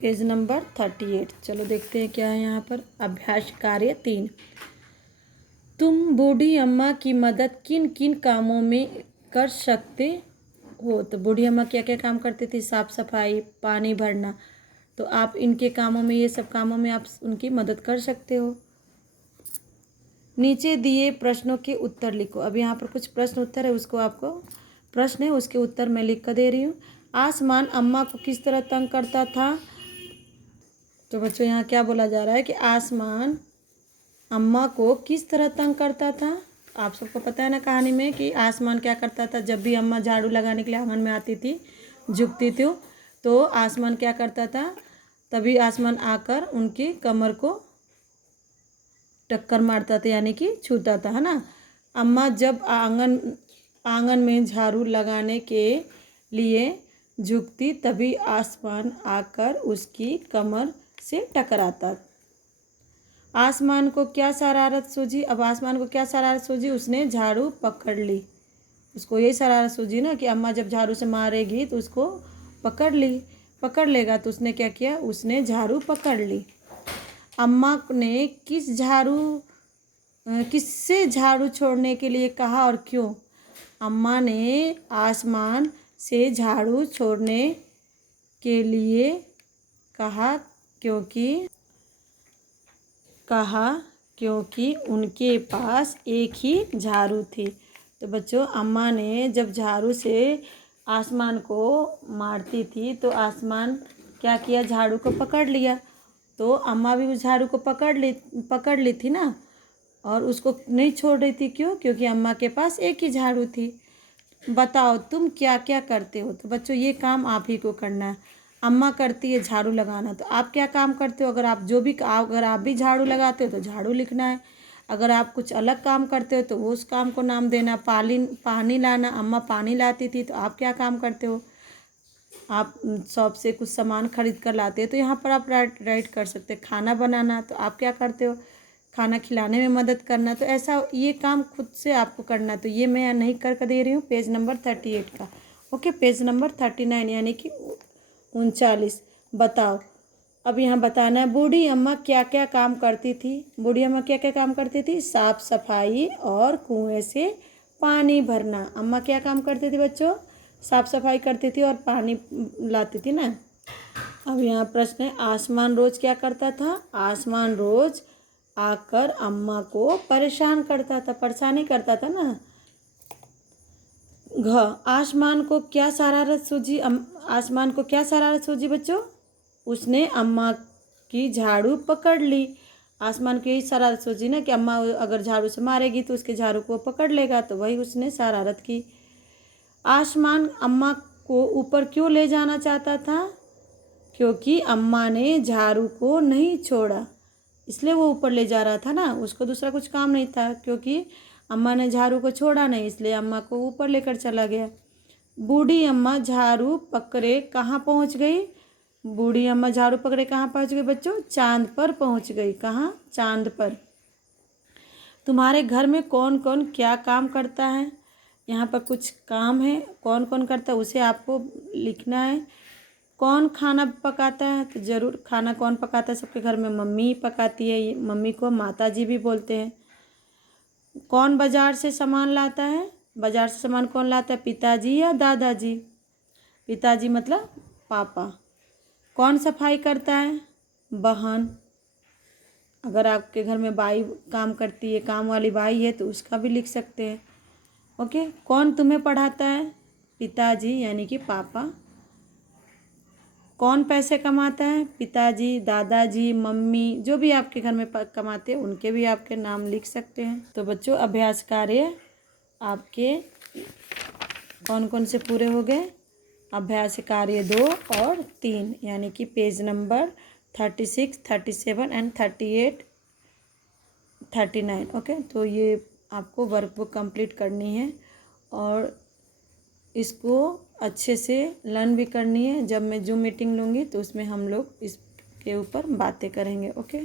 Page number 38। चलो देखते हैं क्या है यहाँ पर। अभ्यास कार्य 3। तुम बूढ़ी अम्मा की मदद किन किन कामों में कर सकते हो। तो बूढ़ी अम्मा क्या क्या काम करती थी? साफ सफाई, पानी भरना। तो आप इनके कामों में, ये सब कामों में आप उनकी मदद कर सकते हो। नीचे दिए प्रश्नों के उत्तर लिखो। अब यहाँ पर कुछ प्रश्न उत्तर है, उसको आपको प्रश्न है उसके उत्तर मैं लिख कर दे रही हूँ। आसमान अम्मा को किस तरह तंग करता था? तो बच्चों यहाँ क्या बोला जा रहा है कि आसमान अम्मा को किस तरह तंग करता था। आप सबको पता है ना कहानी में कि आसमान क्या करता था, जब भी अम्मा झाड़ू लगाने के लिए आंगन में आती थी, झुकती थी, तो आसमान क्या करता था, तभी आसमान आकर उनकी कमर को टक्कर मारता था, यानी कि छूता था, है ना। अम्मा जब आंगन में झाड़ू लगाने के लिए झुकती, तभी आसमान आकर उसकी कमर से टकराता। आसमान को क्या शरारत सूझी? अब आसमान को क्या शरारत सूझी? उसने झाड़ू पकड़ ली। उसको यही शरारत सूझी ना कि अम्मा जब झाड़ू से मारेगी तो उसको पकड़ लेगा। तो उसने क्या किया? उसने झाड़ू पकड़ ली। अम्मा ने किससे झाड़ू छोड़ने के लिए कहा और क्यों? अम्मा ने आसमान से झाड़ू छोड़ने के लिए कहा क्योंकि उनके पास एक ही झाड़ू थी। तो बच्चों, अम्मा ने जब झाड़ू से आसमान को मारती थी तो आसमान क्या किया? झाड़ू को पकड़ लिया। तो अम्मा भी उस झाड़ू को पकड़ ली थी ना, और उसको नहीं छोड़ रही थी। क्यों? क्योंकि अम्मा के पास एक ही झाड़ू थी। बताओ तुम क्या क्या करते हो? तो बच्चों, ये काम आप ही को करना है। अम्मा करती है झाड़ू लगाना, तो आप क्या काम करते हो? अगर आप भी झाड़ू लगाते हो तो झाड़ू लिखना है। अगर आप कुछ अलग काम करते हो तो वो उस काम को नाम देना। पानी लाना, अम्मा पानी लाती थी, तो आप क्या काम करते हो? आप शॉप से कुछ सामान खरीद कर लाते हो, तो यहाँ पर आप राइट कर सकते हैं। खाना बनाना, तो आप क्या करते हो? खाना खिलाने में मदद करना। तो ऐसा ये काम खुद से आपको करना। तो ये मैं नहीं कर दे रही हूँ पेज नंबर 38 का। ओके, पेज नंबर 39 यानी कि 39। बताओ। अब यहाँ बताना है बूढ़ी अम्मा क्या क्या काम करती थी। बूढ़ी अम्मा क्या क्या काम करती थी? साफ सफाई और कुएं से पानी भरना। अम्मा क्या काम करती थी बच्चों? साफ सफाई करती थी और पानी लाती थी ना। अब यहाँ प्रश्न है, आसमान रोज क्या करता था? आसमान रोज आकर अम्मा को परेशान करता था ना। आसमान को क्या शरारत सूझी बच्चों? उसने अम्मा की झाड़ू पकड़ ली। आसमान की यही शरारत सूझी ना कि अम्मा अगर झाड़ू से मारेगी तो उसके झाड़ू को पकड़ लेगा, तो वही उसने शरारत की। आसमान अम्मा को ऊपर क्यों ले जाना चाहता था? क्योंकि अम्मा ने झाड़ू को नहीं छोड़ा, इसलिए वो ऊपर ले जा रहा था ना। उसको दूसरा कुछ काम नहीं था, क्योंकि अम्मा ने झाड़ू को छोड़ा नहीं, इसलिए अम्मा को ऊपर लेकर चला गया। बूढ़ी अम्मा झाड़ू पकड़े कहाँ पहुँच गई? बूढ़ी अम्मा झाड़ू पकड़े कहाँ पहुँच गई बच्चों? चांद पर पहुँच गई। कहाँ? चांद पर। तुम्हारे घर में कौन कौन क्या काम करता है? यहाँ पर कुछ काम है, कौन कौन करता है उसे आपको लिखना है। कौन खाना पकाता है? तो ज़रूर खाना कौन पकाता है? सबके घर में मम्मी पकाती है। ये मम्मी को माता जी भी बोलते हैं। कौन बाजार से सामान लाता है? बाजार से सामान कौन लाता है? पिताजी या दादाजी? पिताजी मतलब पापा। कौन सफाई करता है? बहन। अगर आपके घर में बाई काम करती है, काम वाली बाई है, तो उसका भी लिख सकते हैं। ओके। कौन तुम्हें पढ़ाता है? पिताजी यानी कि पापा। कौन पैसे कमाता है? पिताजी, दादाजी, मम्मी। जो भी आपके घर में कमाते हैं उनके भी आपके नाम लिख सकते हैं। तो बच्चों, अभ्यास कार्य आपके कौन कौन से पूरे हो गए? अभ्यास कार्य 2 और 3 यानी कि पेज नंबर 36, 37 एंड 38, 39। ओके, तो ये आपको वर्कबुक कंप्लीट करनी है और इसको अच्छे से लर्न भी करनी है। जब मैं जूम मीटिंग लूँगी तो उसमें हम लोग इसके ऊपर बातें करेंगे। ओके।